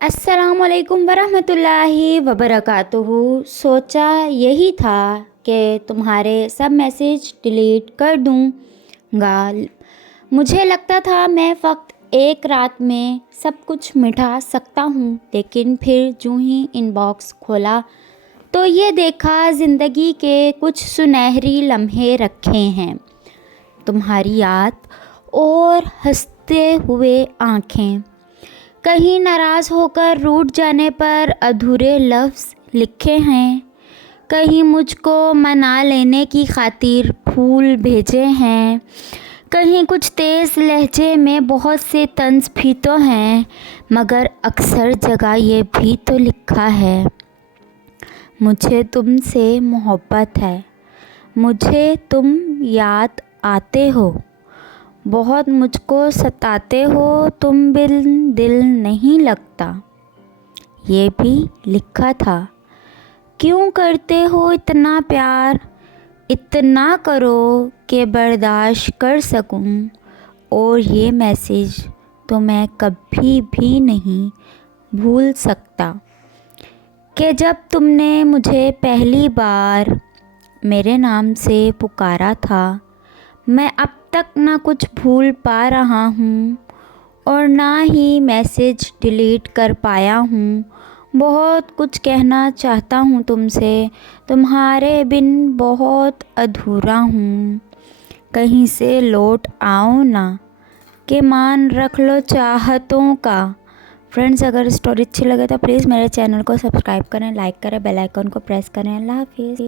अस्सलामुअलैकुम वरहमतुल्लाहि वबरकातुहू। सोचा यही था कि तुम्हारे सब मैसेज डिलीट कर दूँगा। मुझे लगता था मैं फ़क़्त एक रात में सब कुछ मिटा सकता हूँ, लेकिन फिर यूं ही इनबॉक्स खोला तो ये देखा ज़िंदगी के कुछ सुनहरी लम्हे रखे हैं। तुम्हारी याद और हंसते हुए आँखें, कहीं नाराज़ होकर रूठ जाने पर अधूरे लफ्ज़ लिखे हैं, कहीं मुझको मना लेने की खातिर फूल भेजे हैं, कहीं कुछ तेज़ लहजे में बहुत से तंज़ भी तो हैं, मगर अक्सर जगह ये भी तो लिखा है, मुझे तुमसे मोहब्बत है, मुझे तुम याद आते हो, बहुत मुझको सताते हो, तुम बिन दिल नहीं लगता। ये भी लिखा था, क्यों करते हो इतना प्यार, इतना करो कि बर्दाश्त कर सकूं। और ये मैसेज तो मैं कभी भी नहीं भूल सकता कि जब तुमने मुझे पहली बार मेरे नाम से पुकारा था। मैं अब तक ना कुछ भूल पा रहा हूँ और ना ही मैसेज डिलीट कर पाया हूँ। बहुत कुछ कहना चाहता हूँ तुमसे, तुम्हारे बिन बहुत अधूरा हूँ। कहीं से लौट आओ ना कि मान रख लो चाहतों का। फ्रेंड्स, अगर स्टोरी अच्छी लगे तो प्लीज़ मेरे चैनल को सब्सक्राइब करें, लाइक करें, बेल आइकन को प्रेस करें। अल्लाह हाफिज़।